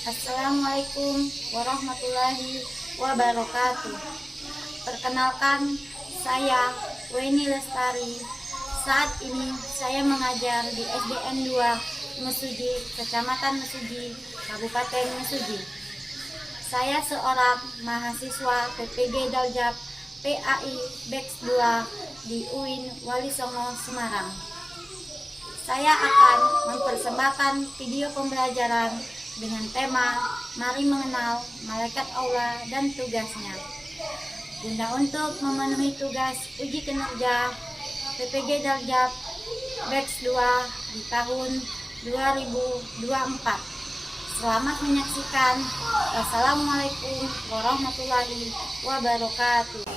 Assalamualaikum warahmatullahi wabarakatuh. Perkenalkan, saya Weni Lestari. Saat ini saya mengajar di SDN 2 Mesuji, Kecamatan Mesuji, Kabupaten Mesuji. Saya seorang mahasiswa PPG Daljab PAI Batch 2 di UIN Wali Songo, Semarang. Saya akan mempersembahkan video pembelajaran dengan tema Mari Mengenal Malaikat Allah dan Tugasnya. Guna untuk memenuhi tugas uji kinerja PPG Daljab Batch 2 di tahun 2024. Selamat menyaksikan. Wassalamualaikum warahmatullahi wabarakatuh.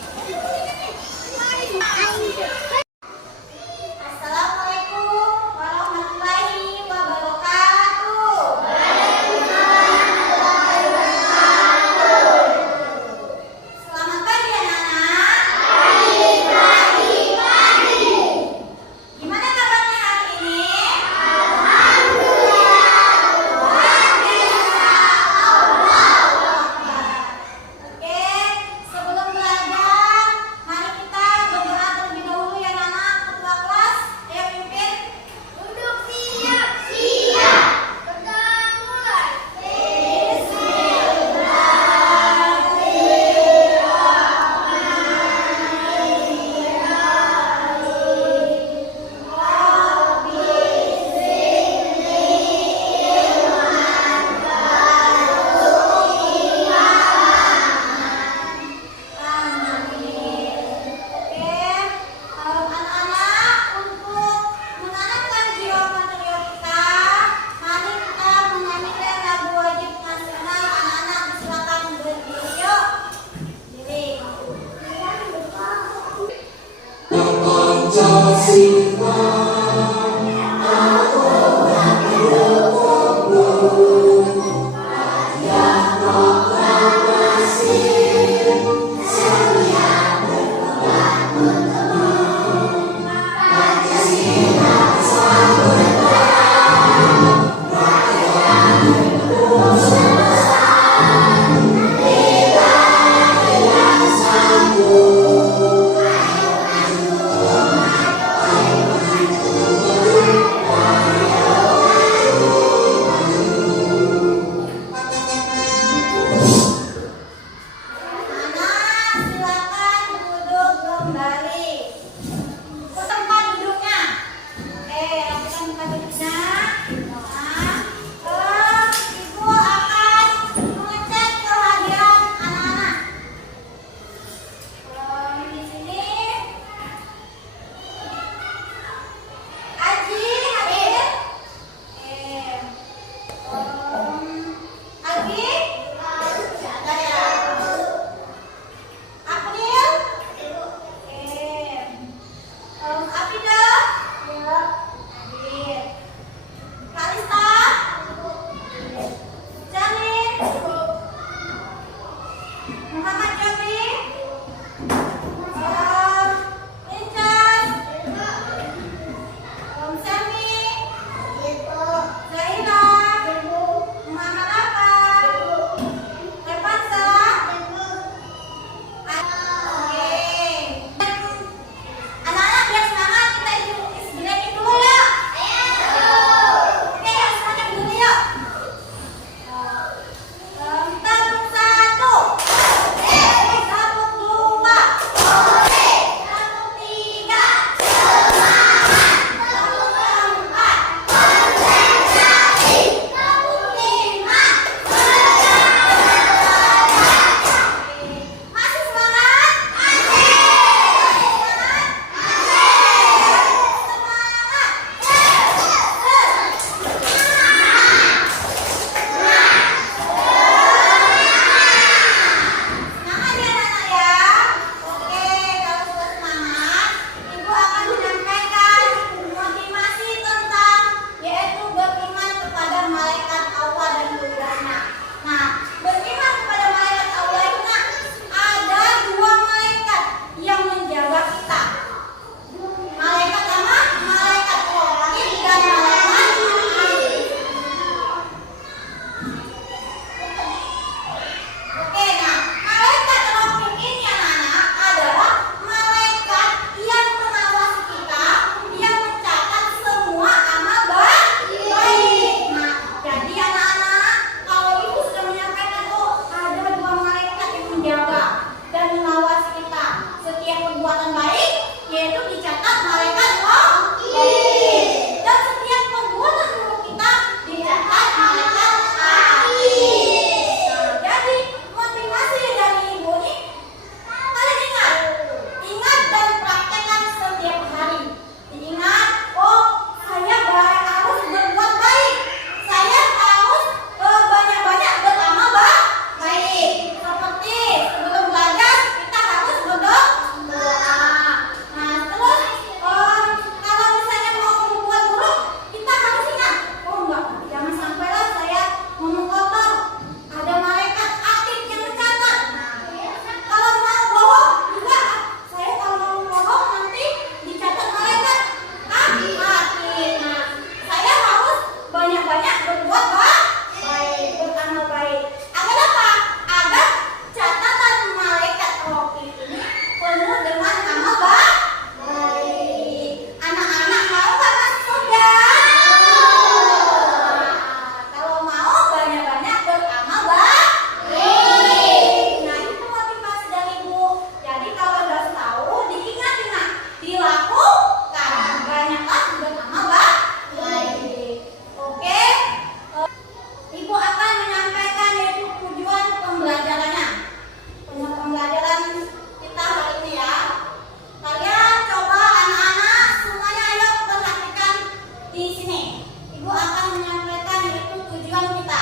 Ibu akan menyampaikan yaitu tujuan kita.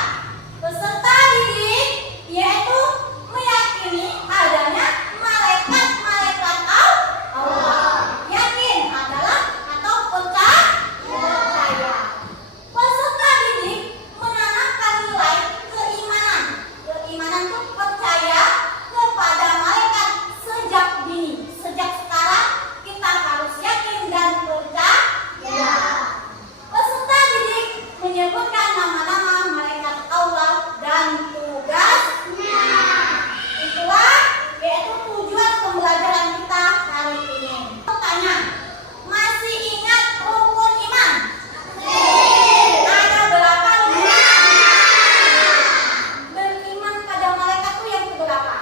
Peserta didik yaitu meyakini adanya malaikat-malaikat Allah. Yakin adalah atau percaya. Peserta didik menanamkan nilai keimanan. Keimanan itu percaya kepada malaikat sejak dini. Sejak sekarang kita harus yakin dan percaya. Peserta didik menyebutkan nama-nama malaikat Allah dan tugasnya. Itulah yaitu tujuan pembelajaran kita hari ini. Pertanyaan, masih ingat rukun iman? Ada berapa rukun iman? Beriman pada malaikat itu yang keberapa?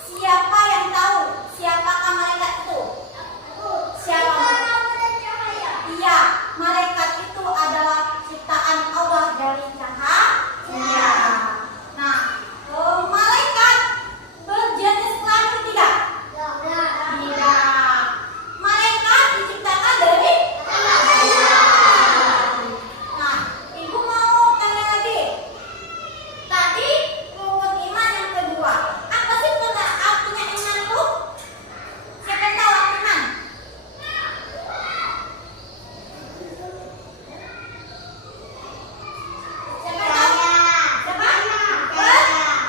Siapa yang tahu siapakah malaikat itu? Siapa? Iya, malaikat itu adalah ciptaan Allah dari cahaya. Nah, malaikat berjenis kelamin tidak? Tidak. Malaikat diciptakan dari cahaya. Nah, ibu mau tanya lagi. Tadi rukun iman yang kedua. Apa sih artinya iman itu? Siapa yang tahu arti iman? Siapa yang tahu? Siapa?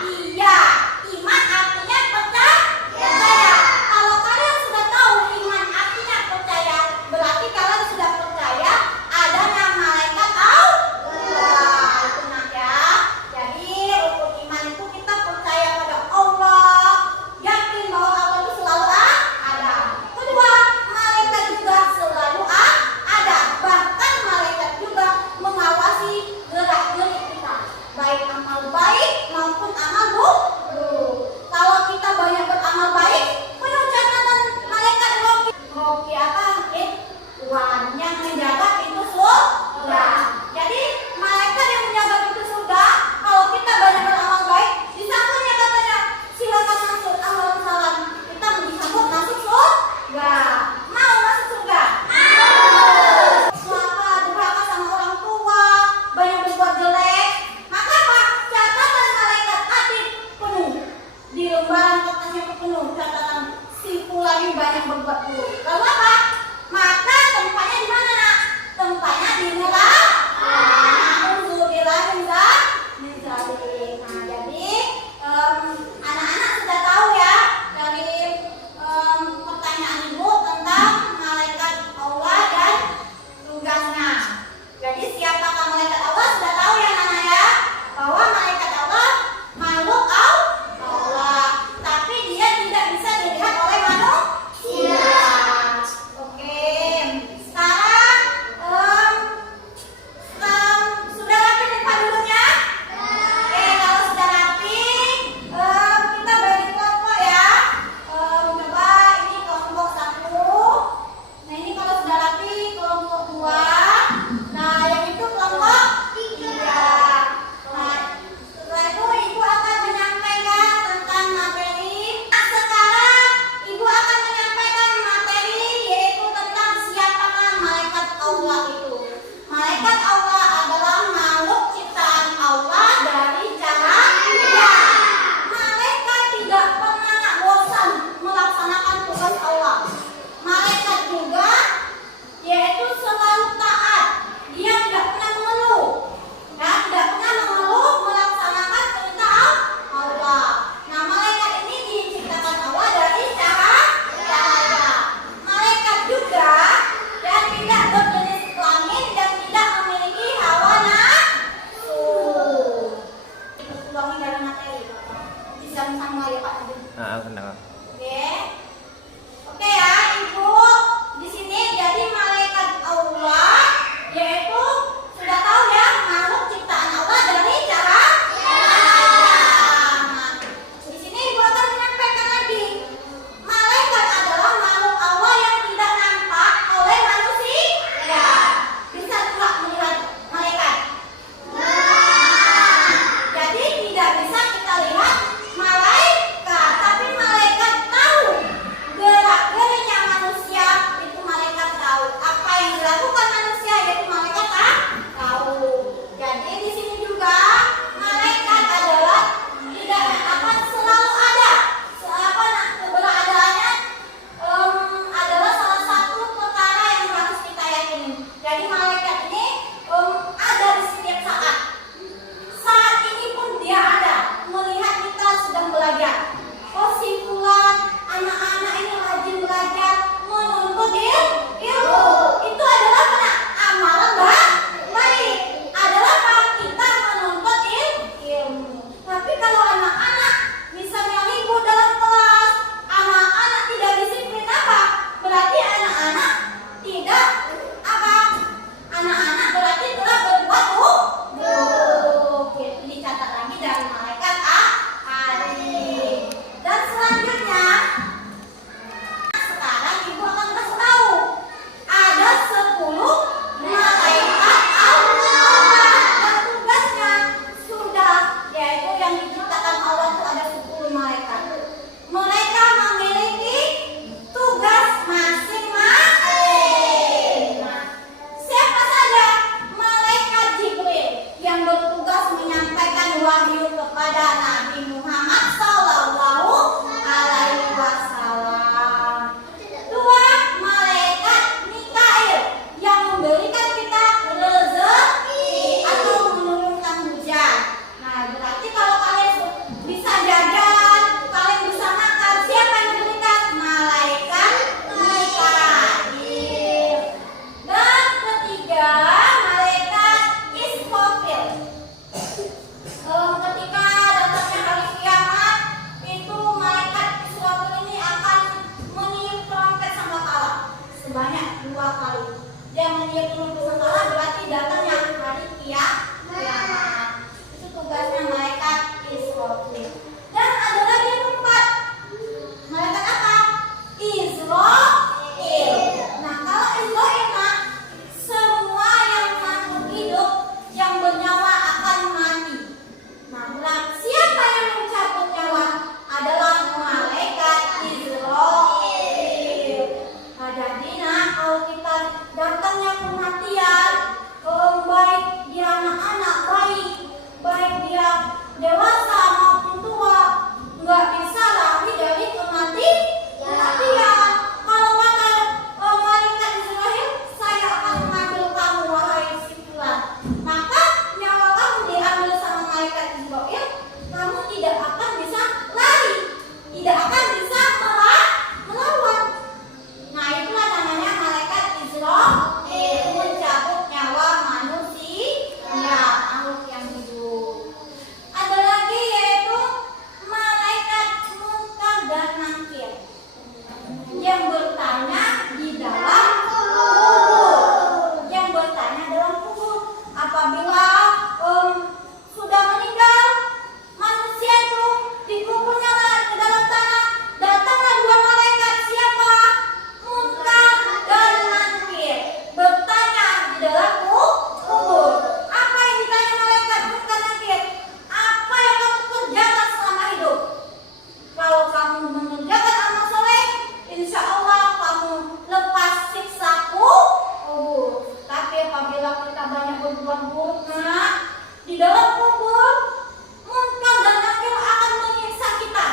Iya, iman artinya percaya. Kalau kalian sudah tahu iman artinya percaya, berarti kalian sudah percaya adanya malaikat Allah. Itu nak ya. Jadi rukun iman itu kita percaya pada Allah, yakin bahwa Allah itu selalu ada. Kedua, malaikat juga selalu ada. Bahkan malaikat juga mengawasi gerak-gerik kita, baik amal baik maupun amal buruk. Kalau kita banyak beramal baik, penuh catatan malaikat Roki apa? Tuhan yang menjaga pintu surga. Jadi malaikat yang menjaga pintu surga. Kalau kita banyak beramal baik, disambutnya katanya silakan masuk ahlan salam. Kita disambut masuk surga. Mau masuk surga? Suaka durhaka sama orang tua, banyak berbuat jelek, maka apa? Catatan malaikat atid penuh. Di lembaran kertasnya penuh catatan si fulan ini banyak berbuat buruk. Lalu apa? Maka tempatnya di mana, nak? Tempatnya di neraka. Alhamdulillah min zalik. Nah, jadi anak-anak sudah tahu ya dari pertanyaan ibu tentang malaikat Allah dan tugasnya. Jadi siapakah malaikat Allah sudah tahu ya anak ya, bahwa malaikat Allah makhluk Allah, tapi dia tidak bisa dilihat oleh manusia. Oke, sekarang sudah rapi tempat duduknya? Oke, kalau sudah rapi, kita bagi kelompok ya. Coba ini kelompok 1. Nah, ini kalau sudah rapi kelompok 2. Nah, yang itu kelompok 3. Nah, setelah itu ibu akan menyampaikan tentang materi. Nah, sekarang ibu akan menyampaikan materi yaitu tentang siapakah malaikat Allah itu. Malaikat Allah adalah makhluk ciptaan Allah dari cahaya. Malaikat tidak pernah bosan melaksanakan tugas Allah. Malaikat juga yaitu selalu taat. Dia tidak pernah mengeluh. Ya, tidak pernah mengeluh melaksanakan perintah Allah. Nah, malaikat ini diciptakan Allah dari cahaya. Malaikat juga dan tidak berjenis kelamin dan tidak memiliki Ya, malaikat Israfil. Ketika datangnya hari kiamat, itu malaikat Israfil ini akan meniup trompet sangkakala sebanyak 2 kali. Dia meniup trompet sangkakala berarti datangnya hari kiamat. Itu tugasnya malaikat Israfil. Dan ada lagi yang keempat. Malaikat apa? Israfil. Nah, kalau Israfil mah semua yang makhluk hidup yang bernyawa akan mati. Nah, siapa yang mencabut nyawa adalah malaikat Israfil. Nah, jadi kalau kita datangnya kematian, baik dia anak-anak, baik dia dewasa maupun tua, nggak bisa lari dari kematian. Kalau kata malaikat Israfil, saya akan mengambil kamu wahai si fulan, maka nyawa kamu diambil sama malaikat Israfil, kamu tidak akan bisa lari, tidak akan bisa melawan. Nah, itulah namanya malaikat Israfil, mencabut nyawa manusia, makhluk yang hidup. Ada lagi yaitu malaikat Munkar dan Nakir yang bertanya di dalam kubur. Yang bertanya dalam kubur. Apabila sudah meninggal manusia itu dikuburnya ke dalam tanah, datanglah 2 malaikat. Siapa? Munkar dan Nakir, bertanya di dalam kubur. Apa yang ditanya malaikat Munkar dan Nakir? Apa yang kamu kerjakan selama hidup? Kalau kamu mengerjakan amal soleh, insya Allah kamu lepas siksa kubur. Tapi apabila kita banyak berbuat buruk, di dalam kubur Munkar dan Nakir akan menyiksa kita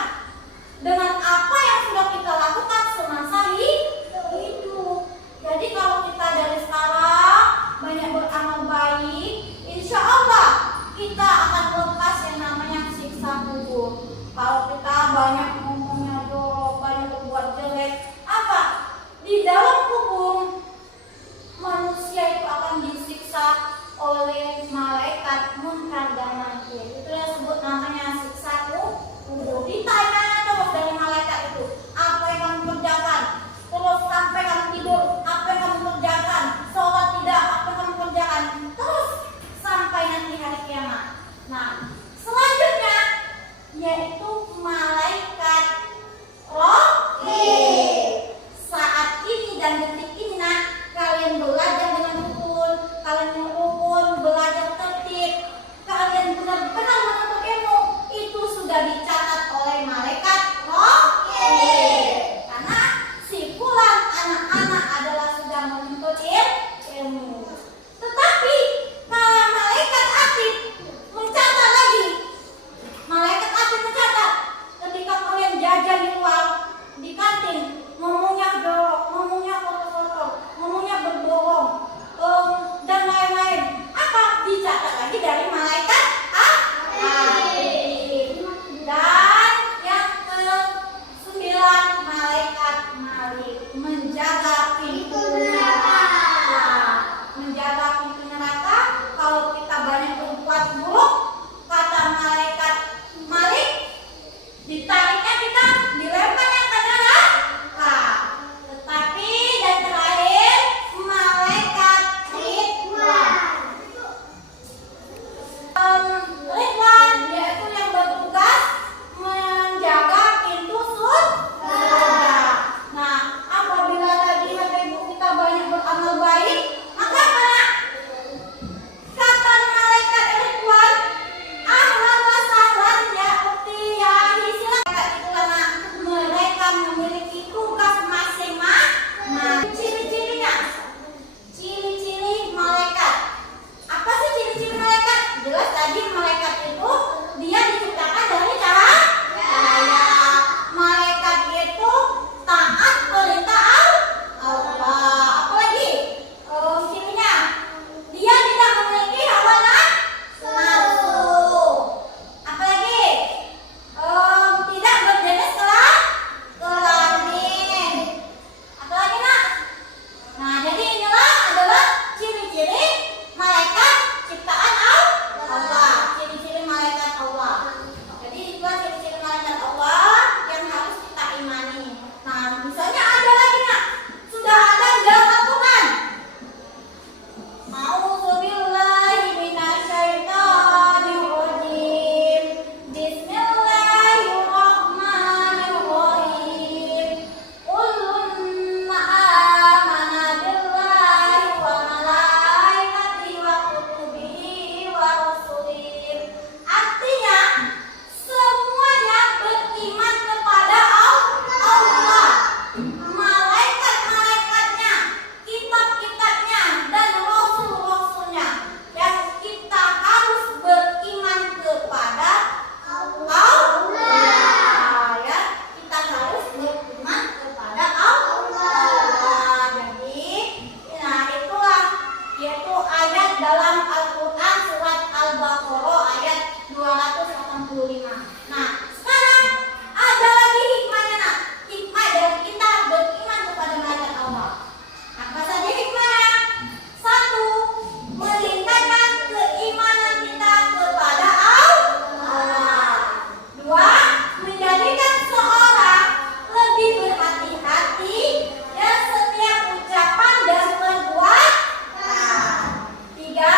dengan apa yang sudah kita lakukan semasa hidup. Jadi kalau kita dari sekarang banyak beramal baik, insya Allah kita akan lepas yang namanya siksa kubur. Kalau kita banyak ngomongnya jorok, banyak berbuat jelek, apa? Di dalam kubur manusia itu akan disiksa oleh malaikat Munkar dan Nakir. Itu yang disebut namanya siksa kubur. Ditanya terus dari malaikat itu, apa yang kamu kerjakan? Terus sampai kamu tidur, apa yang kamu kerjakan? Sholat tidak, apa yang kamu kerjakan? Terus sampai nanti hari kiamat. Nah, selanjutnya yaitu malaikat Rohim. Saat ini dan detik ini kalian belajar dengan rukun, kalian rukun belajar dalam Al-Quran surat Al-Baqarah ayat 285. Nah, sekarang ada lagi hikmahnya, nak. Hikmah dari kita beriman kepada malaikat Allah. Apa saja hikmahnya? Satu, meningkatkan keimanan kita kepada Allah. Dua, menjadikan seorang lebih berhati-hati dan setiap ucapan dan perbuatan. Tiga,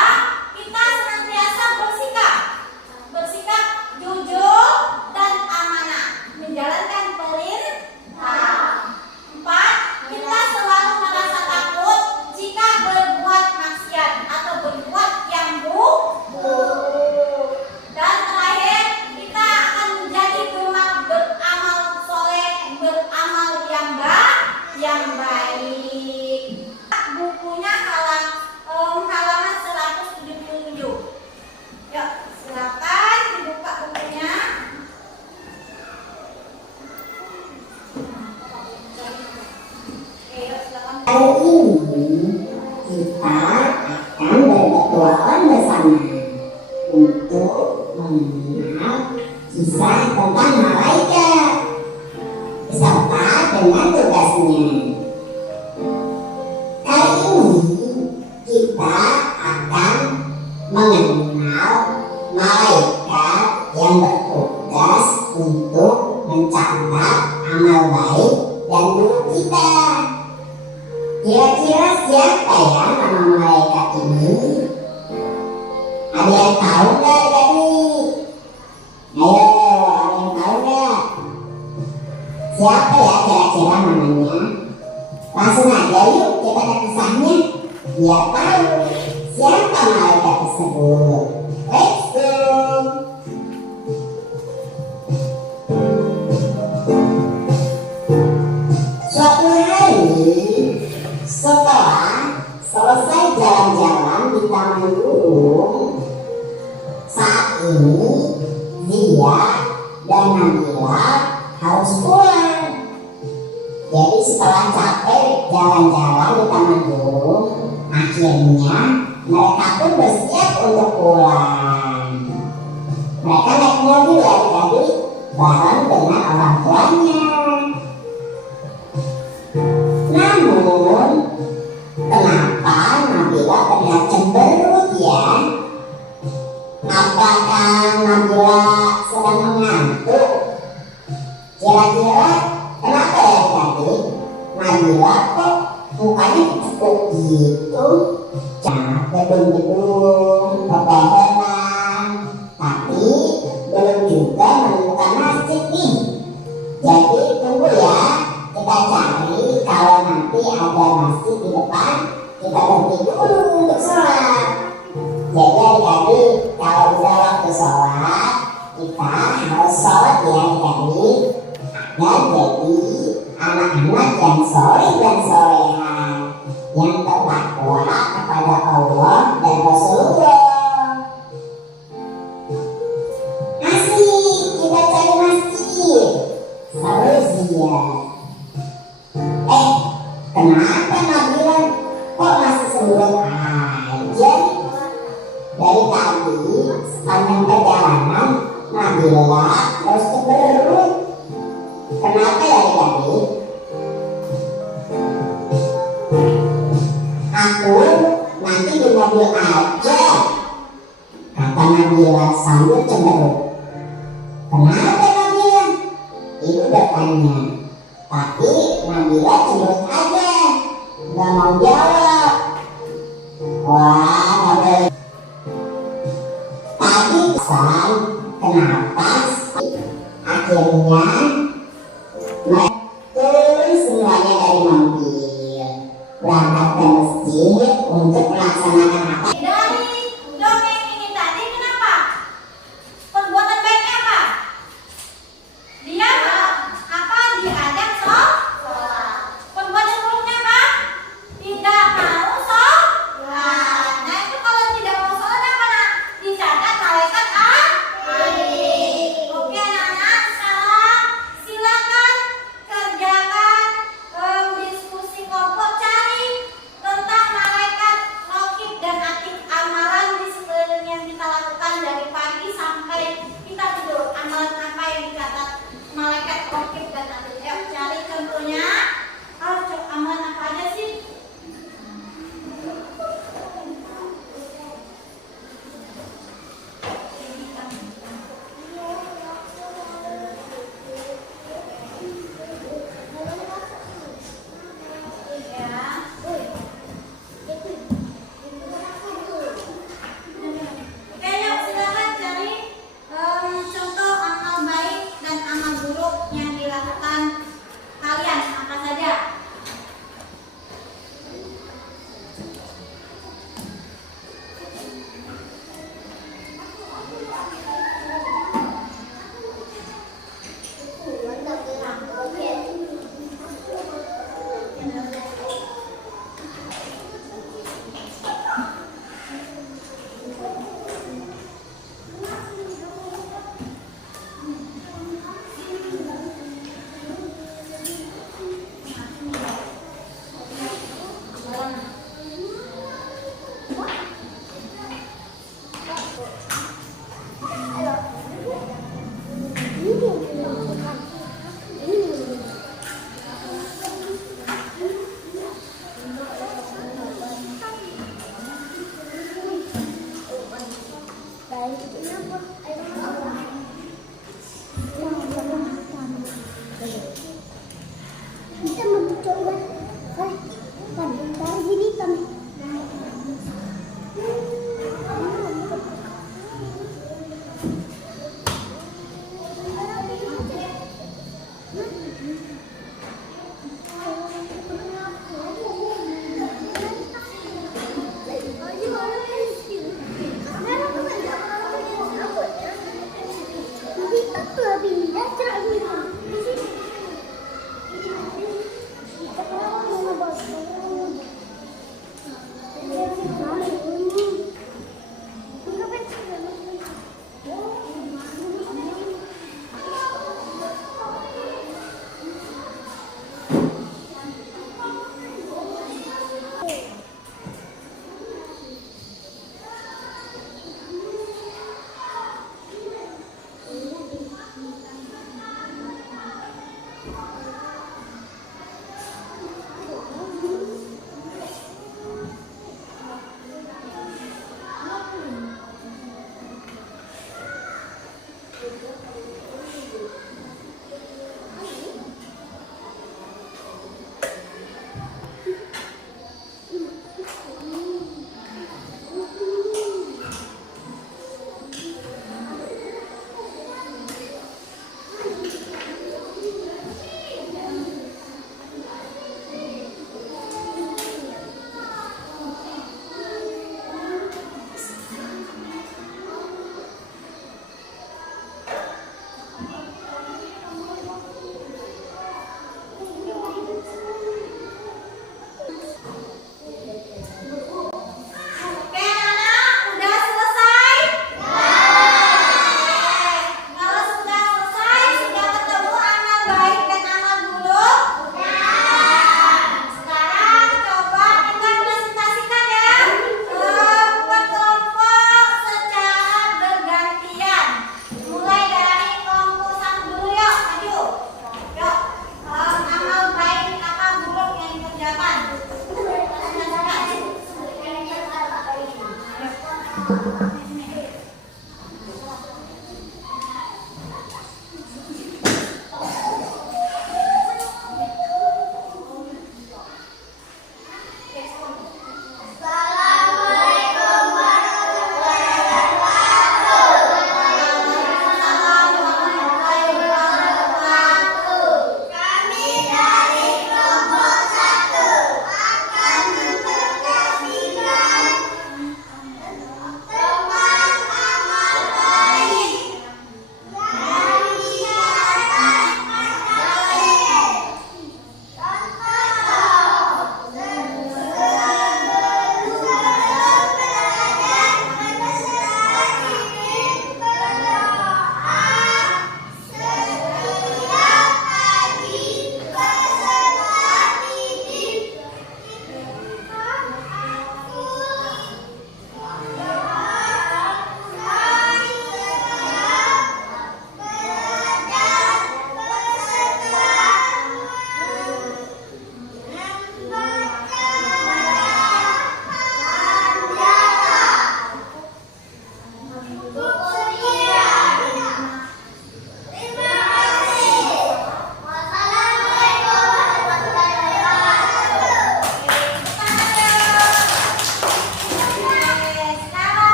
kita senantiasa bersikap jujur dan amanah, menjalankan perintah. Empat, kita selalu merasa takut jika berbuat maksiat atau berbuat yang buruk. Dan terakhir, kita akan menjadi gemar beramal soleh, beramal yang baik. Bukunya halaman 177. Yuk, silakan dibuka bukunya. Oke, yuk silakan. Hari ini kita akan berpetualang bersama untuk mengenal kisah tentang malaikat beserta dengan tugasnya. Kali ini kita akan mengenal malaikat yang bertugas untuk mencatat amal baik dan buruk kita. Kira-kira siapa ya nama malaikat ini? Ada yang tahu nggak tadi? Ayo, ada yang tahu nggak? Siapa ya kira-kira namanya? Langsung aja yuk kita ke kisahnya, biar tahu siapa malaikat tersebut. Let's go. Suatu hari, setelah selesai jalan-jalan di Taman Gunung, saat ini dia dan Nabila harus pulang. Jadi setelah capek jalan-jalan di Taman Gunung, akhirnya mereka pun bersiap untuk pulang. Mereka naik mobil adik-adik bareng dengan orang tuanya. Namun, kenapa Nabila terlihat cemberut ya? Apakah Nabila sedang mengantuk? Kira-kira kenapa ya adik-adik? Nabila kok mukanya cukup gitu? Gedung-gedung, pepohonan, tapi belum juga menemukan masjid nih. Jadi tunggu ya, kita cari. Kalau nanti ada masjid di depan, kita berhenti dulu untuk sholat. Jadi adik-adik, kalau udah waktu sholat, kita harus sholat ya adik-adik, agar jadi anak-anak yang soleh dan soleha, yang bertakwa kepada Allah dan Rasulullah. Asik, kita cari masjid. Seru sih ya. Kenapa Nabila kok masih sendirian aja? Dari tadi sepanjang perjalanan Nabila terus cemberut. Kenapa ya adik-adik? Aku nanti di mobil aja, kata Nabila sambil cemberut. Kenapa Nabila? Ibu bertanya. Tapi Nabila cemberut aja, gak mau jawab. Wah, Nabila tadi pesan kenapa akhirnya turun semuanya dari mobil, berangkat ke masjid untuk melaksanakan apa? Dari dongeng ini tadi kenapa? Perbuatan baiknya apa? Dia diajak sholat. Perbuatan buruknya apa? Tidak mau sholat. Nah itu kalau tidak mau sholat apa nak? Dicatat malaikat Oke anak-anak, sekarang silakan kerjakan diskusi kelompok, cari tentang malaikat Raqib dan Atid.